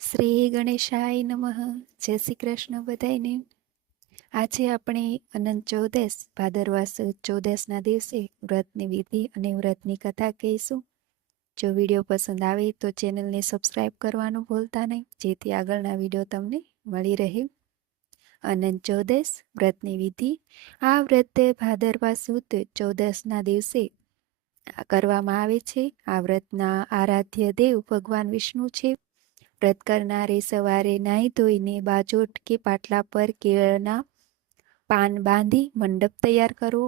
શ્રી ગણેશાય નમઃ. જય શ્રી કૃષ્ણ બધાયને. આજે આપણે અનંત ચૌદશ ભાદરવા સુદ ચૌદશના દિવસે વ્રતની વિધિ અને વ્રતની કથા કહીશું. જો વીડિયો પસંદ આવે તો ચેનલને સબસ્ક્રાઈબ કરવાનું ભૂલતા નહીં, જેથી આગળના વીડિયો તમને મળી રહે. અનંત ચૌદશ વ્રતની વિધિ. આ વ્રતે ભાદરવા સુદ ચૌદશના દિવસે કરવામાં આવે છે. આ વ્રતના આરાધ્ય દેવ ભગવાન વિષ્ણુ છે. વ્રત કરનારે સવારે નાહી ધોઈને બાજોટ કે પાટલા પર કેળના પાન બાંધી મંડપ તૈયાર કરવો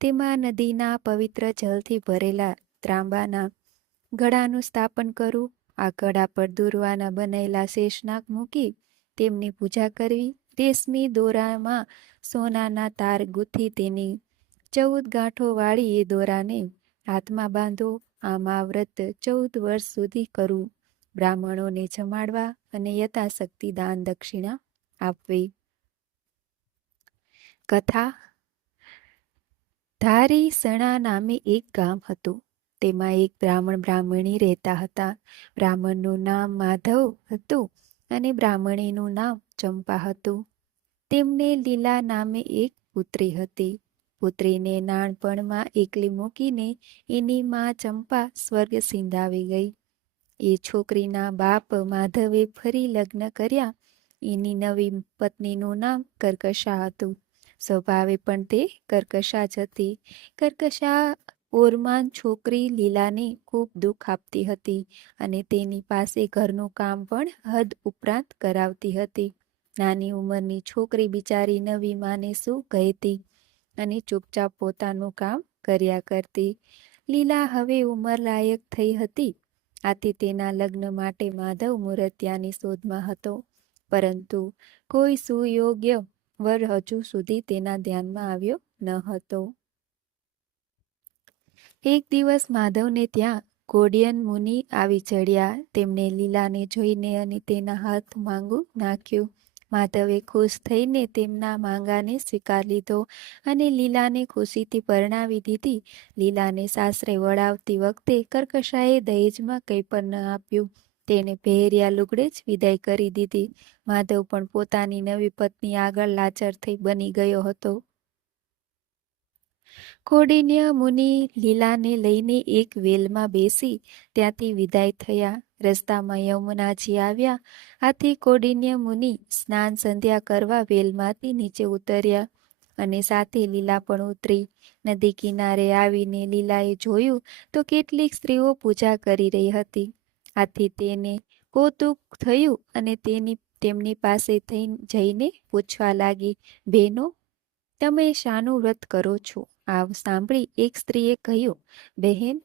તેમાં નદીના પવિત્ર જલથી ભરેલા ત્રાંબાના ગળાનું સ્થાપન કરવું આ ગળા પર દોરવાના બનેલા શેષનાગ મૂકી તેમની પૂજા કરવી. રેશમી દોરામાં સોનાના તાર ગૂંથી તેની ચૌદ ગાંઠો વાળી એ દોરાને હાથમાં બાંધો. આમાં વ્રત ચૌદ વર્ષ સુધી કરવું બ્રાહ્મણોને જમાડવા અને યથાશક્તિ દાન દક્ષિણા આપવી. કથા. ધારી સણા નામે એક ગામ હતું. તેમાં એક બ્રાહ્મણ બ્રાહ્મણી રહેતા હતા. બ્રાહ્મણનું નામ માધવ હતું અને બ્રાહ્મણીનું નામ ચંપા હતું. તેમને લીલા નામે એક પુત્રી હતી. પુત્રીને નાનપણમાં એકલી મૂકીને એની માં ચંપા સ્વર્ગ સિંધાવી ગઈ. એ છોકરીના બાપ માધવે ફરી લગ્ન કર્યા. એની નવી પત્નીનું નામ કર્કશા હતું. સ્વભાવે પણ તે કર્કશા જ હતી. કર્કશા ઓરમાન છોકરી લીલાને ખૂબ દુઃખ આપતી હતી અને તેની પાસે ઘરનું કામ પણ હદ ઉપરાંત કરાવતી હતી. નાની ઉંમરની છોકરી બિચારી નવી માને શું કહેતી અને ચૂપચાપ પોતાનું કામ કર્યા કરતી. લીલા હવે ઉંમર લાયક થઈ હતી. આથી તેના લગ્ન માટે માધવ મુરતિયાની શોધમાં હતો. પરંતુ કોઈ સુયોગ્ય વર હજુ સુધી તેના ધ્યાનમાં આવ્યો ન હતો. એક દિવસ માધવને ત્યાં કોડિયન મુનિ આવી ચડ્યા. તેમને લીલાને જોઈને અને તેના હાથ માંગુ નાખ્યું. માધવે ખુશ થઈને તેમના માંગાને સ્વીકાર લીધો અને લીલાને ખુશીથી પરણાવી દીધી. લીલાને સાસરે વળાવતી વખતે કર્કશાએ દહેજમાં કંઈ પણ ન આપ્યું. તેણે પહેર્યા લુગડે જ વિદાય કરી દીધી. માધવ પણ પોતાની નવી પત્ની આગળ લાચાર થઈ બની ગયો હતો. કોડિન્ય મુનિ લીલાને લઈને એક વેલમાં બેસી ત્યાંથી વિદાય થયા. રસ્તામાં યમુનાજી આવ્યા. આથી કોડિન્ય મુનિ સ્નાન સંધ્યા કરવા વેલમાંથી નીચે ઉતર્યા અને સાથે લીલા પણ ઉતરી. નદી કિનારે આવીને લીલાએ જોયું તો કેટલીક સ્ત્રીઓ પૂજા કરી રહી હતી. આથી તેને કૌતુક થયું અને તેની, તેમની પાસે થઈ જઈને પૂછવા લાગી, બહેનો, તમે શાનું વ્રત કરો છો? આ સાંભળી એક સ્ત્રીએ કહ્યું, બહેન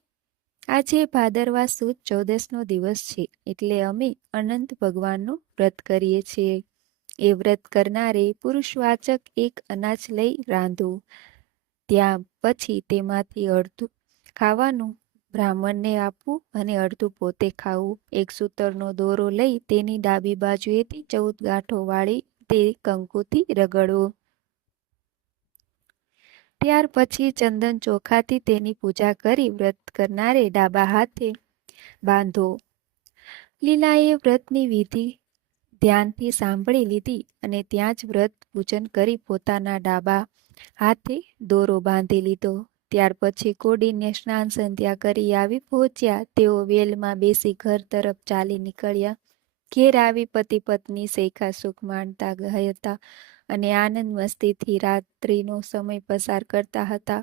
આજે ભાદરવા સુદ ચૌદસનો દિવસ છે, એટલે અમે અનંત ભગવાનનું વ્રત કરીએ છીએ. એ વ્રત કરનારે પુરુષવાચક એક અનાજ લઈ રાંધવું ત્યાં પછી તેમાંથી અડધું ખાવાનું બ્રાહ્મણને આપવું અને અડધું પોતે ખાવું. એક સૂતરનો દોરો લઈ તેની ડાબી બાજુએથી ચૌદ ગાંઠો વાળી તે કંકુથી રગડવો ત્યાર પછી ચંદન ચોખાથી તેની પૂજા કરી વ્રત કરનારે ડાબા હાથે બાંધો. લીલાએ વ્રતની વિધિ ધ્યાનથી સાંભળી લીધી અને ત્યાં જ વ્રત પૂજન કરી પોતાના ડાબા હાથે દોરો બાંધી લીધો. ત્યાર પછી કોડીને સ્નાન સંધ્યા કરી આવી પહોંચ્યા. તેઓ વેલમાં બેસી ઘર તરફ ચાલી નીકળ્યા. ઘેર આવી પતિ પત્ની શેખા સુખ માણતા હતા. અને આનંદ મસ્તીથી રાત્રિનો સમય પસાર કરતા હતા.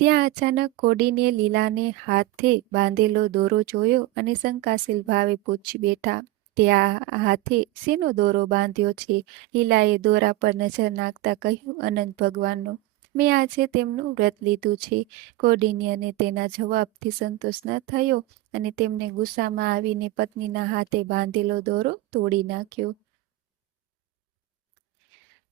ત્યાં અચાનક કોડીને લીલાને હાથે બાંધેલો દોરો જોયો અને શંકાશીલ ભાવે પૂછી બેઠા ત્યાં હાથે શેનો દોરો બાંધ્યો છે? લીલાએ દોરા પર નજર નાખતા કહ્યું, અનંત ભગવાનનો, મેં આજે તેમનું વ્રત લીધું છે. કોડિન્યને તેના જવાબથી સંતોષ ન થયો અને તેમને ગુસ્સામાં આવીને પત્નીના હાથે બાંધેલો દોરો તોડી નાખ્યો.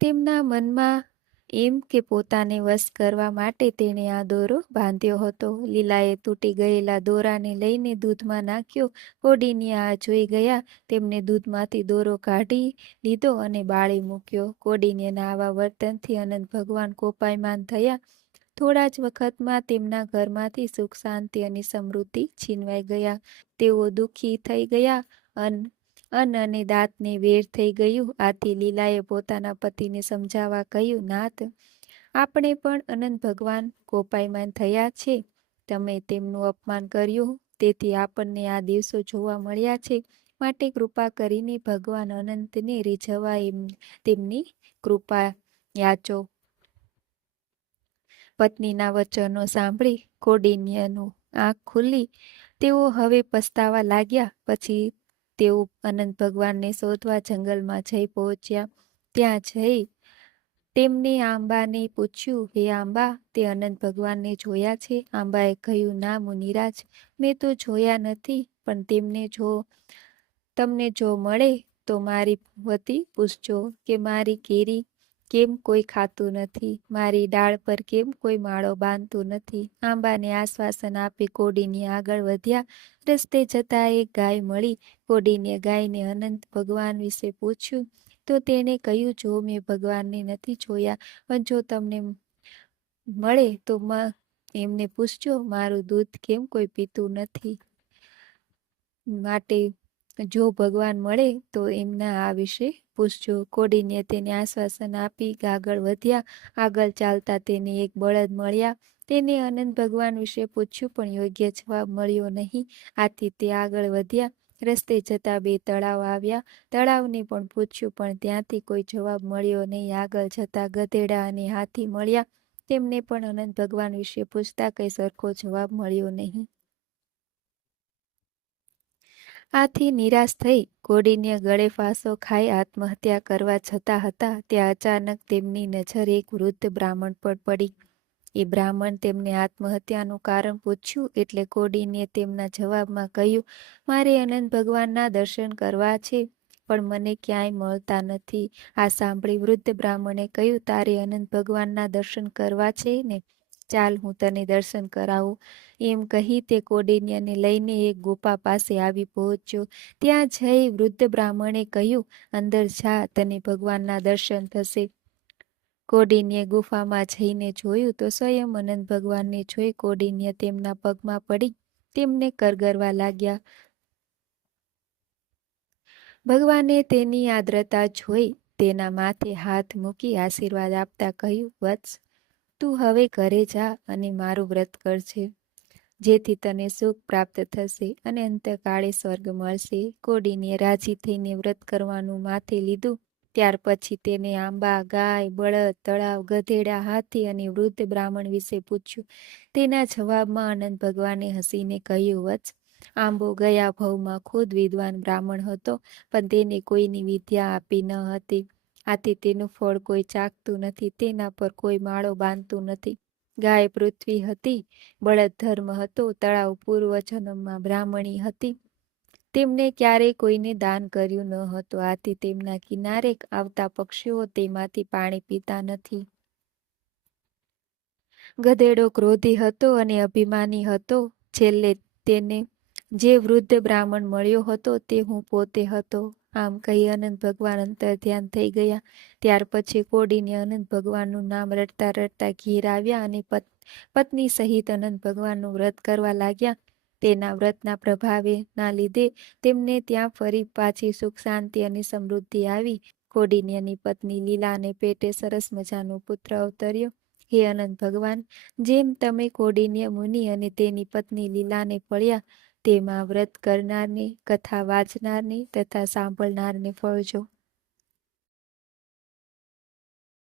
તેમના મનમાં એમ કે પોતાને વશ કરવા માટે તેણે આ દોરો બાંધ્યો હતો. લીલાએ તૂટી ગયેલા દોરાને લઈને દૂધમાં નાખ્યો. કોડીની આ જોઈ ગયા. તેમને દૂધમાંથી દોરો કાઢી લીધો અને બાળી મૂક્યો. કોડીન્યના આવા વર્તનથી અનંત ભગવાન કોપાયમાન થયા. થોડા જ વખતમાં તેમના ઘરમાંથી સુખ, શાંતિ અને સમૃદ્ધિ છીનવાઈ ગયા. તેઓ દુઃખી થઈ ગયા અન અન્ન અને દાંતને વેર થઈ ગયું. આથી લીલાએ પોતાના પતિને સમજાવવા કહ્યું, નાથ, આપણે પણ અનંત ભગવાન ગોપાયમાન થયા છે. તમે તેમનું અપમાન કર્યું. તેથી આપણને આ દિવસો જોવા મળ્યા છે. માટે કૃપા કરીને ભગવાન અનંતને રીઝવવા એમ તેમની કૃપા યાચો. પત્નીના વચનો સાંભળી કોડિન્યનું આંખ ખુલ્લી તેઓ હવે પસ્તાવા લાગ્યા. પછી તેઓ અનંત ભગવાનને શોધવા જંગલમાં જઈ પહોંચ્યા. ત્યાં જઈ તેમને આંબાને પૂછ્યું, હે આંબા, તે અનંત ભગવાનને જોયા છે? આંબાએ કહ્યું, ના મુનિરાજ, મેં તો જોયા નથી, પણ તેમને જો, તમને જો મળે તો મારી વતી પૂછજો કે મારી કેરી કેમ કોઈ ખાતું નથી? મારી ડાળ પર કેમ કોઈ માળો બાંધતું નથી? આંબાને આશ્વાસન આપી કોડીને આગળ વધ્યા. રસ્તે જતા એક ગાય મળી. કોડીને ગાયને અનંત ભગવાન વિશે પૂછ્યું. તો તેણે કહ્યું, જો મેં ભગવાનને નથી જોયા, પણ જો તમને મળે, તો એમને પૂછજો મારું દૂધ કેમ કોઈ પીતું નથી? માટે જો ભગવાન મળે તો એમના આ વિશે પૂછજો. કોડીને તેને આશ્વાસન આપી આગળ વધ્યા. આગળ ચાલતા તેને એક બળદ મળ્યા. તેને અનંત ભગવાન વિશે પૂછ્યું પણ યોગ્ય જવાબ મળ્યો નહીં. આથી તે આગળ વધ્યા. રસ્તે જતા બે તળાવ આવ્યા. તળાવને પણ પૂછ્યું પણ ત્યાંથી કોઈ જવાબ મળ્યો નહીં. આગળ જતા ગધેડા અને હાથી મળ્યા. તેમને પણ અનંત ભગવાન વિશે પૂછતા કંઈ સરખો જવાબ મળ્યો નહીં. આથી નિરાશ થઈ ઘોડીને ગળે ફાંસો ખાઈ આત્મહત્યા કરવા જતા હતા, ત્યાં અચાનક તેમની નજર એક વૃદ્ધ બ્રાહ્મણ પર પડી. એ બ્રાહ્મણ તેમને આત્મહત્યાનું કારણ પૂછ્યું એટલે કોડીને તેમના જવાબમાં કહ્યું, મારે અનંત ભગવાનના દર્શન કરવા છે, પણ મને ક્યાંય મળતા નથી. આ સાંભળી વૃદ્ધ બ્રાહ્મણે કહ્યું, તારે અનંત ભગવાનના દર્શન કરવા છે ને? ચાલ હું તને દર્શન કરાવું. એમ કહી તે કોડિન્યને લઈને એક ગોપા પાસે આવી પહોંચ્યો. ત્યાં જઈ વૃદ્ધ બ્રાહ્મણે કહ્યું, અંદર જા, તને ભગવાનના દર્શન થશે. કોડિન્યે ગુફામાં જઈને જોયું તો સ્વયં અનંત ભગવાનને જોઈ કોડિન્ય તેમના પગમાં પડી. તેમને કરગરવા લાગ્યા. ભગવાને તેની આદ્રતા જોઈ, તેના માથે હાથ મૂકી આશીર્વાદ આપતા કહ્યું, વત્સ તું હવે ઘરે જા અને મારું વ્રત કરજે. જેથી તને સુખ પ્રાપ્ત થશે અને અંતકાળે સ્વર્ગ મળશે. કોડીને રાજી થઈને વ્રત કરવાનું માથે લીધું. ત્યાર પછી તેને આંબા, ગાય, બળદ, તળાવ, ગધેડા, હાથી અને વૃદ્ધ બ્રાહ્મણ વિશે પૂછ્યું. તેના જવાબમાં અનંત ભગવાને હસીને કહ્યું, વત્સ. આંબો ગયા ભવમાં ખુદ વિદ્વાન બ્રાહ્મણ હતો, પણ તેને કોઈની વિદ્યા આપી ન હતી. આથી તેનું ફળ કોઈ ચાખતું નથી, તેના પર કોઈ માળો બાંધતું નથી. ગાય પૃથ્વી હતી, બળદ ધર્મ હતો, તળાવ પૂર્વ જન્મમાં બ્રાહ્મણી હતી. તેમને ક્યારેય કોઈને દાન કર્યું ન હતું, આથી તેમના કિનારે આવતા પક્ષીઓ તેમાંથી પાણી પીતા નથી. ગધેડો ક્રોધી હતો અને અભિમાની હતો. છેલ્લે તેને જે વૃદ્ધ બ્રાહ્મણ મળ્યો હતો તે હું પોતે હતો. આમ કહી અનંત ભગવાન અંતર ધ્યાન થઈ ગયા. ત્યાર પછી કોડીને અનંત ભગવાનનું નામ રડતા રડતા ઘીર આવ્યા અને પત્ની સહિત અનંત ભગવાનનું વ્રત કરવા લાગ્યા. તેના વ્રતના પ્રભાવે ના લીધે તેમને ત્યાં ફરી પાછી સુખ, શાંતિ અને સમૃદ્ધિ આવી. કોડિન્યની પત્ની લીલાને પેટે સરસ મજાનો પુત્ર અવતર્યો. હે અનંત ભગવાન, જેમ તમે કોડિન્ય મુનિ અને તેની પત્ની લીલાને પડ્યા તેમાં વ્રત કરનારને કથા વાંચનારને તથા સાંભળનારને ફળજો